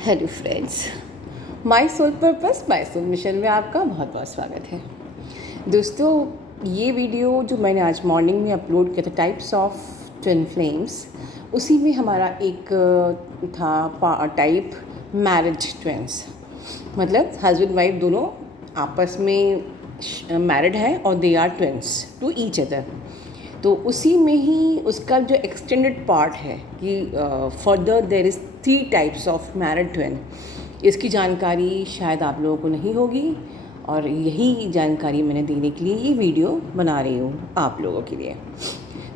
Hello friends, my soul purpose my soul mission में आपका बहुत बहुत स्वागत है। दोस्तों, ये वीडियो जो मैंने आज मॉर्निंग में अपलोड किया था, टाइप्स ऑफ ट्विन फ्लेम्स, उसी में हमारा एक था टाइप मैरिज ट्विन्स। मतलब हस्बैंड वाइफ दोनों आपस में मैरिड हैं और they are twins to each other. तो उसी में ही उसका जो एक्सटेंडेड पार्ट है कि further there is 3 types of married twin. इसकी जानकारी शायद आप लोगों को नहीं होगी और यही जानकारी मैंने देने के लिए ये वीडियो बना रही हूँ आप लोगों के लिए।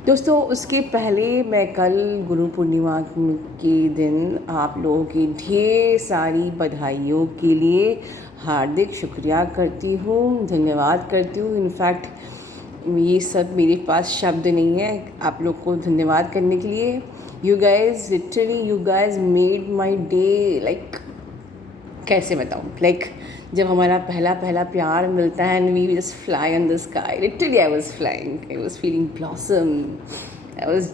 दोस्तों, उसके पहले मैं कल गुरु पूर्णिमा के दिन आप लोगों की ढेर सारी बधाइयों के लिए हार्दिक शुक्रिया करती हूँ, धन्यवाद करती हूँ। इनफैक्ट ये सब मेरे पास शब्द नहीं है आप लोग को धन्यवाद करने के लिए। You guys literally you guys made my day. Like कैसे बताऊँ, लाइक जब हमारा पहला पहला प्यार मिलता है and we just fly on the sky, literally I was flying, I was feeling blossom, I was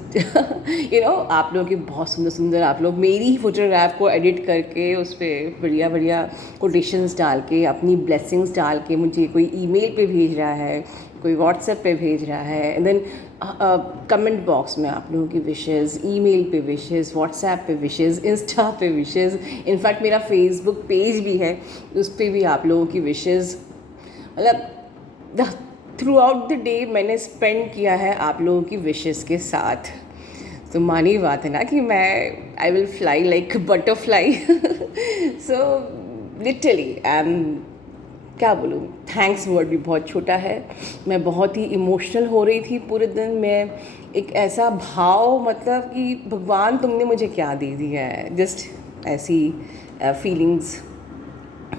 आप लोग के बहुत सुंदर सुंदर, आप लोग मेरी फोटोग्राफ को एडिट करके उस पर बढ़िया बढ़िया कोटेशंस डाल के, अपनी ब्लेसिंग्स डाल के मुझे कोई ईमेल पे भेज रहा है, कोई व्हाट्सएप पे भेज रहा है, एंड देन कमेंट बॉक्स में आप लोगों की विशेस, ईमेल पे विशेस, व्हाट्सएप पे विशेस, इंस्टा पे विशेस, इनफैक्ट मेरा फेसबुक पेज भी है उस पर भी आप लोगों की विशेस। मतलब थ्रू आउट द डे मैंने स्पेंड किया है आप लोगों की विशेस के साथ। तो मानी बात है ना कि मैं I will fly like butterfly. So literally I am, क्या बोलूँ, थैंक्स वर्ड भी बहुत छोटा है। मैं बहुत ही इमोशनल हो रही थी पूरे दिन में। एक ऐसा भाव, मतलब कि भगवान तुमने मुझे क्या दे दिया है, जस्ट ऐसी फीलिंग्स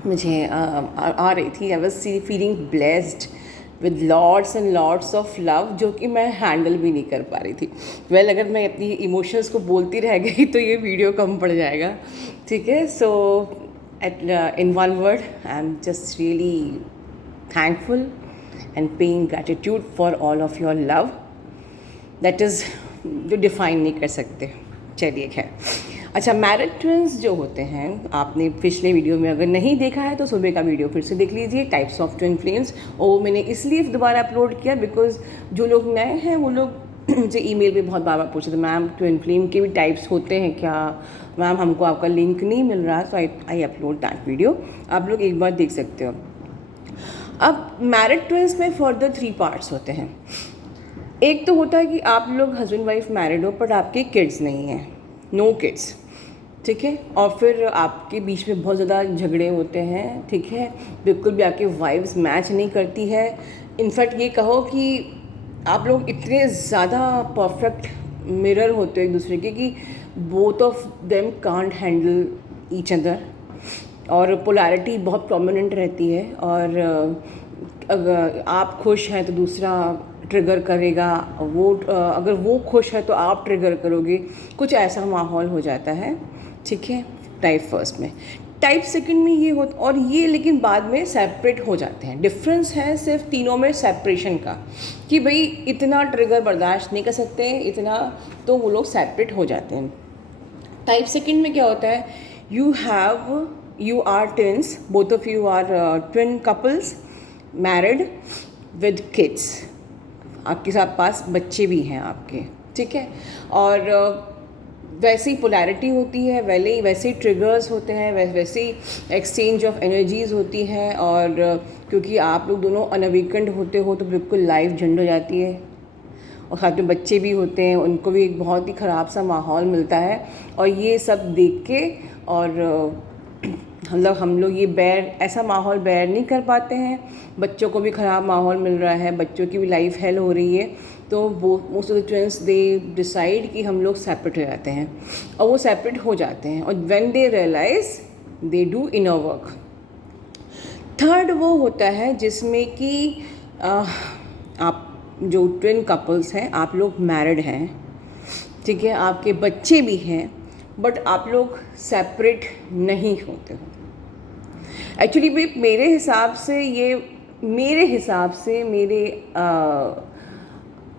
मुझे आ रही थी। आई was feeling blessed with lots and lots of love, जो कि मैं हैंडल भी नहीं कर पा रही थी। वेल, अगर मैं अपनी इमोशंस को बोलती रह गई तो ये वीडियो कम पड़ जाएगा, ठीक है। सो in one word, I'm just really thankful and paying gratitude for all of your love. That is जो डिफ़ाइन नहीं कर सकते। चलिए खैर, अच्छा, मैरिड ट्विन्स जो होते हैं, आपने पिछले वीडियो में अगर नहीं देखा है तो सुबह का वीडियो फिर से देख लीजिए, टाइप्स ऑफ ट्विन फ्लेम्स। और मैंने इसलिए दोबारा अपलोड किया बिकॉज जो लोग नए हैं वो लोग मुझे ईमेल पे बहुत बार बार पूछे थे, मैम ट्विन फ्लेम के भी टाइप्स होते हैं क्या, मैम हमको आपका लिंक नहीं मिल रहा। सो आई अपलोड दैट वीडियो, आप लोग एक बार देख सकते हो। अब मैरिड ट्विन्स में फर्दर 3 पार्ट्स होते हैं। एक तो होता है कि आप लोग हस्बैंड वाइफ मैरिड हो बट आपके किड्स नहीं हैं, नो किड्स, ठीक है। और फिर आपके बीच में बहुत ज़्यादा झगड़े होते हैं, ठीक है, बिल्कुल भी आपके वाइब्स मैच नहीं करती है। इनफैक्ट ये कहो कि आप लोग इतने ज़्यादा परफेक्ट मिरर होते हो एक दूसरे के कि both of them can't handle each other, और पोलैरिटी बहुत प्रोमिनेंट रहती है। और अगर आप खुश हैं तो दूसरा ट्रिगर करेगा, वो अगर वो खुश है तो आप ट्रिगर करोगे, कुछ ऐसा माहौल हो जाता है, ठीक है। टाइप फर्स्ट में, टाइप सेकंड में ये हो, और ये लेकिन बाद में सेपरेट हो जाते हैं। डिफरेंस है सिर्फ तीनों में सेपरेशन का, कि भाई इतना ट्रिगर बर्दाश्त नहीं कर सकते इतना, तो वो लोग सेपरेट हो जाते हैं। टाइप सेकंड में क्या होता है, you are twins, both of you are twin couples married with kids, आपके साथ पास बच्चे भी हैं आपके, ठीक है। और वैसे ही पोलैरिटी होती है, वैसे ही ट्रिगर्स होते हैं, वैसे ही एक्सचेंज ऑफ एनर्जीज़ होती हैं। और क्योंकि आप लोग दोनों अनअवेकेंड होते हो तो बिल्कुल लाइफ झंड हो जाती है, और साथ में बच्चे भी होते हैं, उनको भी एक बहुत ही ख़राब सा माहौल मिलता है। और ये सब देख के, और मतलब हम लोग ये ऐसा माहौल बेयर नहीं कर पाते हैं, बच्चों को भी ख़राब माहौल मिल रहा है, बच्चों की भी लाइफ हेल हो रही है, तो वो most of the twins they decide कि हम लोग सेपरेट हो जाते हैं, और वो सेपरेट हो जाते हैं। और when they realise they do inner work. Third वो होता है जिसमें कि आप जो ट्विन कपल्स हैं, आप लोग मैरिड हैं, ठीक है, आपके बच्चे भी हैं, बट आप लोग सेपरेट नहीं होते हो। एक्चुअली भी मेरे हिसाब से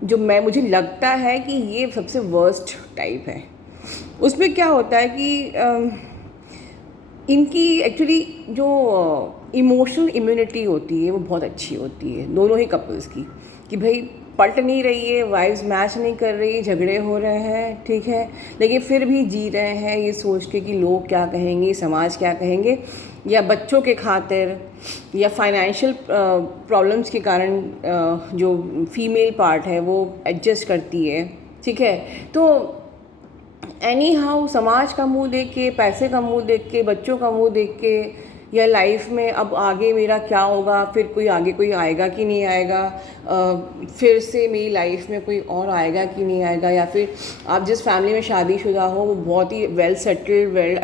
जो मुझे लगता है कि ये सबसे वर्स्ट टाइप है। उसमें क्या होता है कि इनकी एक्चुअली जो इमोशनल इम्यूनिटी होती है वो बहुत अच्छी होती है दोनों ही कपल्स की, कि भाई पट नहीं रही है, वाइब्स मैच नहीं कर रही, झगड़े हो रहे हैं, ठीक है, लेकिन फिर भी जी रहे हैं ये सोच के कि लोग क्या कहेंगे, समाज क्या कहेंगे, या बच्चों के खातिर या फाइनेंशियल प्रॉब्लम्स के कारण जो फीमेल पार्ट है वो एडजस्ट करती है, ठीक है। तो एनी हाउ समाज का मुंह देख के, पैसे का मुंह देख के, बच्चों का मुंह देख के, या लाइफ में अब आगे मेरा क्या होगा, फिर कोई आगे कोई आएगा कि नहीं आएगा, फिर से मेरी लाइफ में कोई और आएगा कि नहीं आएगा, या फिर आप जिस फैमिली में शादीशुदा हो वो बहुत ही वेल सेटल्ड, वेल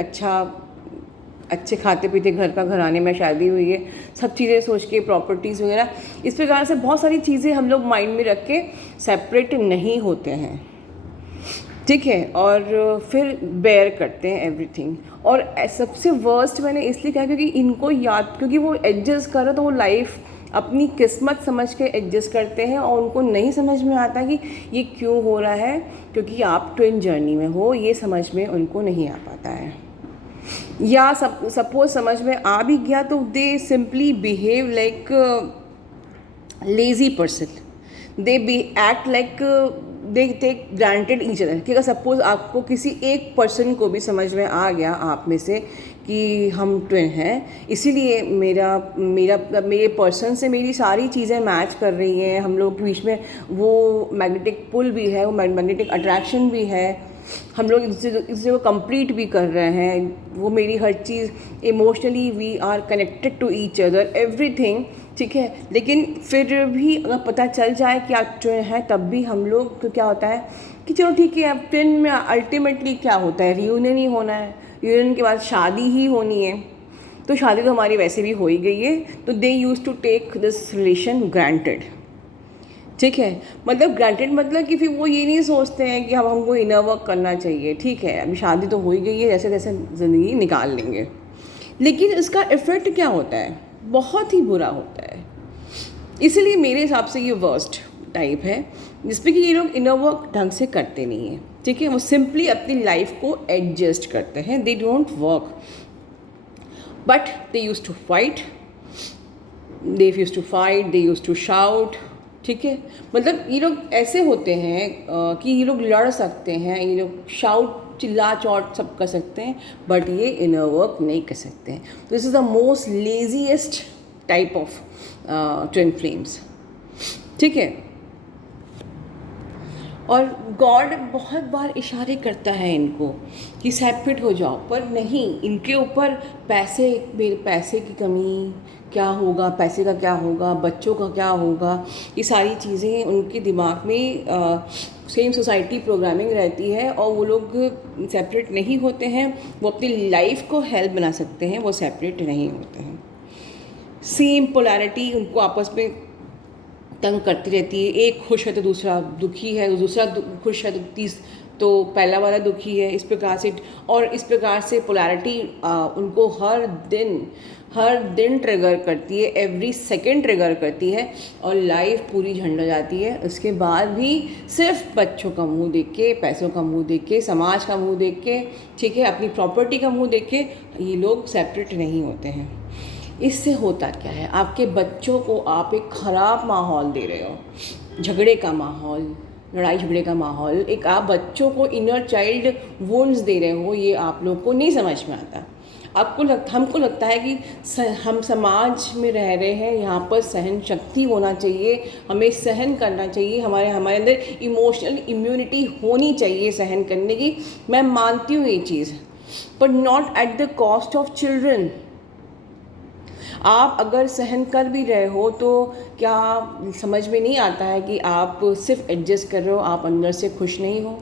अच्छे खाते पीते घर का घराने में शादी हुई है, सब चीज़ें सोच के, प्रॉपर्टीज़ वगैरह, इस प्रकार से बहुत सारी चीज़ें हम लोग माइंड में रख के सेपरेट नहीं होते हैं, ठीक है, और फिर बेयर करते हैं एवरीथिंग। और सबसे वर्स्ट मैंने इसलिए कहा क्योंकि इनको याद, क्योंकि वो एडजस्ट कर रहे तो वो लाइफ अपनी किस्मत समझ के एडजस्ट करते हैं, और उनको नहीं समझ में आता कि ये क्यों हो रहा है, क्योंकि आप ट्विन जर्नी में हो, ये समझ में उनको नहीं आ पाता है। या सपोज समझ में आ भी गया तो they simply behave like lazy person, they be act like they take granted each other. कि अगर सपोज आपको किसी एक पर्सन को भी समझ में आ गया आप में से कि हम ट्विन हैं, इसीलिए मेरे पर्सन से मेरी सारी चीज़ें मैच कर रही हैं, हम लोग के बीच में वो मैग्नेटिक पुल भी है, वो मैग्नेटिक अट्रैक्शन भी है, हम लोग इससे वो कंप्लीट भी कर रहे हैं, वो मेरी हर चीज़ emotionally we are connected to each other everything, ठीक है। लेकिन फिर भी अगर पता चल जाए कि आप ट्विन हैं, तब भी हम लोग को क्या होता है कि चलो ठीक है, अब ट्विन में अल्टीमेटली क्या होता है, रियूनियन ही होना है, रियूनियन के बाद शादी ही होनी है, तो शादी तो हमारी वैसे भी हो ही गई है, तो they use to take this relation granted, ठीक है। मतलब ग्रांटेड मतलब कि फिर वो ये नहीं सोचते हैं कि अब हमको इनर वर्क करना चाहिए, ठीक है, अभी शादी तो हो ही गई है, जैसे जैसे ज़िंदगी निकाल लेंगे। लेकिन इसका इफ़ेक्ट क्या होता है, बहुत ही बुरा होता है। इसलिए मेरे हिसाब से ये वर्स्ट टाइप है, जिसमें कि ये लोग इनर वर्क ढंग से करते नहीं हैं, ठीक है। वो सिंपली अपनी लाइफ को एडजस्ट करते हैं, they don't work, but they use to fight, they use to shout, ठीक है। मतलब ये लोग ऐसे होते हैं कि ये लोग लड़ सकते हैं, ये लोग शाउट चिल्ला चौट सब कर सकते हैं, बट ये इनर वर्क नहीं कर सकते हैं। This is the most laziest type of twin flames, ठीक है। और गॉड बहुत बार इशारे करता है इनको कि सेपरेट हो जाओ, पर नहीं, इनके ऊपर पैसे की कमी क्या होगा, पैसे का क्या होगा, बच्चों का क्या होगा, ये सारी चीज़ें उनके दिमाग में सेम सोसाइटी प्रोग्रामिंग रहती है, और वो लोग सेपरेट नहीं होते हैं। वो अपनी लाइफ को हेल्प बना सकते हैं, वो सेपरेट नहीं होते हैं। सेम पोलैरिटी उनको आपस में तंग करती रहती है, एक खुश है तो दूसरा दुखी है, दूसरा खुश है तो पहला वाला दुखी है, इस प्रकार से। और इस प्रकार से पोलैरिटी उनको हर दिन ट्रिगर करती है, एवरी सेकेंड ट्रिगर करती है, और लाइफ पूरी झंड हो जाती है। उसके बाद भी सिर्फ बच्चों का मुंह देख के, पैसों का मुंह देख के, समाज का मुंह देख के, ठीक है, अपनी प्रॉपर्टी का मुंह देख के ये लोग सेपरेट नहीं होते हैं। इससे होता क्या है, आपके बच्चों को आप एक ख़राब माहौल दे रहे हो, झगड़े का माहौल, लड़ाई झगड़े का माहौल, एक आप बच्चों को इनर चाइल्ड वुंड्स दे रहे हो, ये आप लोग को नहीं समझ में आता। हमको लगता है कि हम समाज में रह रहे हैं, यहाँ पर सहन शक्ति होना चाहिए, हमें सहन करना चाहिए, हमारे अंदर इमोशनल इम्यूनिटी होनी चाहिए सहन करने की। मैं मानती हूँ ये चीज़, but not at the cost of children. आप अगर सहन कर भी रहे हो तो क्या समझ में नहीं आता है कि आप सिर्फ एडजस्ट कर रहे हो, आप अंदर से खुश नहीं हो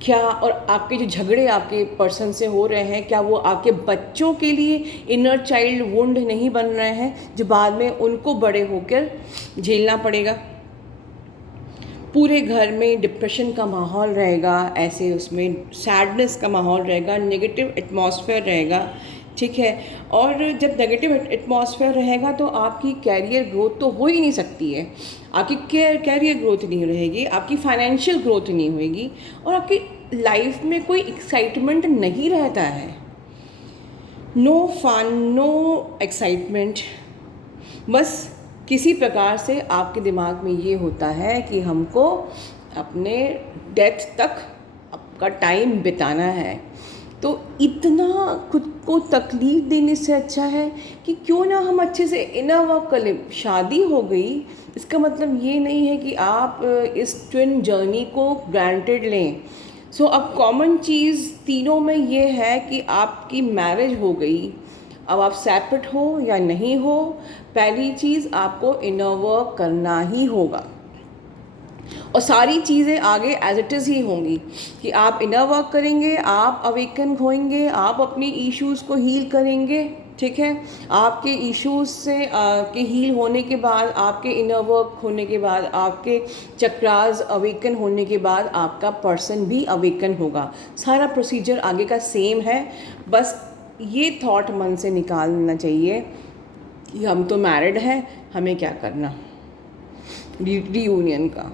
क्या? और आपके जो झगड़े आपके पर्सन से हो रहे हैं, क्या वो आपके बच्चों के लिए इनर चाइल्ड वुंड नहीं बन रहे हैं, जो बाद में उनको बड़े होकर झेलना पड़ेगा? पूरे घर में डिप्रेशन का माहौल रहेगा, ऐसे उसमें सैडनेस का माहौल रहेगा, नेगेटिव एटमॉस्फेयर रहेगा, ठीक है। और जब नेगेटिव एटमॉस्फेयर रहेगा तो आपकी कैरियर ग्रोथ तो हो ही नहीं सकती है, आपकी कैरियर ग्रोथ नहीं रहेगी, आपकी फाइनेंशियल ग्रोथ नहीं होएगी, और आपकी लाइफ में कोई एक्साइटमेंट नहीं रहता है। नो फन, नो एक्साइटमेंट, बस किसी प्रकार से आपके दिमाग में ये होता है कि हमको अपने डेथ तक आपका टाइम बिताना है। तो इतना खुद को तकलीफ़ देने से अच्छा है कि क्यों ना हम अच्छे से इनर वर्क कर लें। शादी हो गई, इसका मतलब ये नहीं है कि आप इस ट्विन जर्नी को ग्रांटेड लें। सो अब कॉमन चीज़ तीनों में ये है कि आपकी मैरिज हो गई, अब आप सेपरेट हो या नहीं हो, पहली चीज़ आपको इनर वर्क करना ही होगा और सारी चीज़ें आगे एज इट इज़ ही होंगी कि आप इनर वर्क करेंगे, आप अवेकन होएंगे, आप अपनी इश्यूज़ को हील करेंगे। ठीक है, आपके इश्यूज़ से के हील होने के बाद, आपके इनर वर्क होने के बाद, आपके चक्रास अवेकन होने के बाद आपका पर्सन भी अवेकन होगा। सारा प्रोसीजर आगे का सेम है, बस ये थॉट मन से निकालना चाहिए कि हम तो मैरिड हैं, हमें क्या करना रीयूनियन का।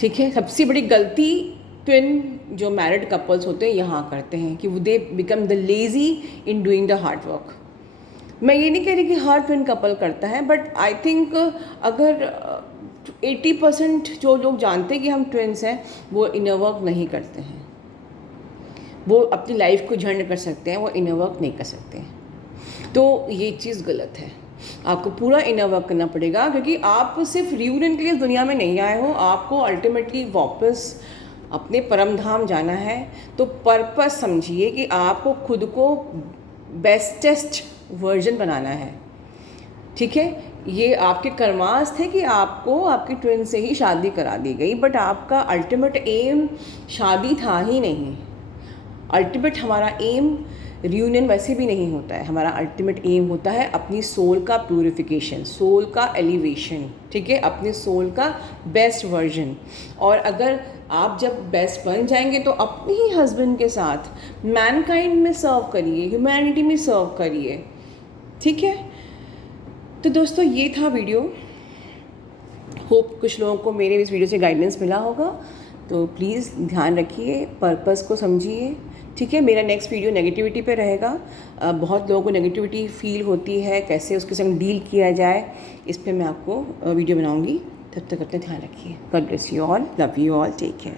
ठीक है, सबसे बड़ी गलती ट्विन जो मैरिड कपल्स होते हैं यहाँ करते हैं कि वो they become the lazy in doing the hard work. मैं ये नहीं कह रही कि हर ट्विन कपल करता है, बट आई थिंक अगर 80% जो लोग जानते हैं कि हम ट्विन्स हैं वो इनर वर्क नहीं करते हैं। वो अपनी लाइफ को झंड कर सकते हैं, वो इनर वर्क नहीं कर सकते हैं। तो ये चीज़ गलत है, आपको पूरा इनर वर्क करना पड़ेगा क्योंकि आप सिर्फ रियूनियन के लिए इस दुनिया में नहीं आए हो, आपको अल्टीमेटली वापस अपने परम धाम जाना है। तो पर्पस समझिए कि आपको खुद को बेस्टेस्ट वर्जन बनाना है। ठीक है, ये आपके कर्मास थे कि आपको आपकी ट्विन से ही शादी करा दी गई, बट आपका अल्टीमेट एम शादी था ही नहीं। अल्टीमेट हमारा एम रियूनियन वैसे भी नहीं होता है, हमारा अल्टीमेट एम होता है अपनी सोल का प्यूरिफिकेशन, सोल का एलिवेशन। ठीक है, अपने सोल का बेस्ट वर्जन। और अगर आप जब बेस्ट बन जाएंगे तो अपने ही हस्बैंड के साथ मैनकाइंड में सर्व करिए, ह्यूमैनिटी में सर्व करिए। ठीक है, तो दोस्तों ये था वीडियो। होप कुछ लोगों को मेरे इस वीडियो से गाइडेंस मिला होगा, तो प्लीज़ ध्यान रखिए, पर्पस को समझिए। ठीक है, मेरा नेक्स्ट वीडियो नेगेटिविटी पे रहेगा। बहुत लोगों को नेगेटिविटी फील होती है, कैसे उसके संग डील किया जाए, इस पे मैं आपको वीडियो बनाऊंगी। तब तक अपना ध्यान रखिए। God bless you all, love you all, take care.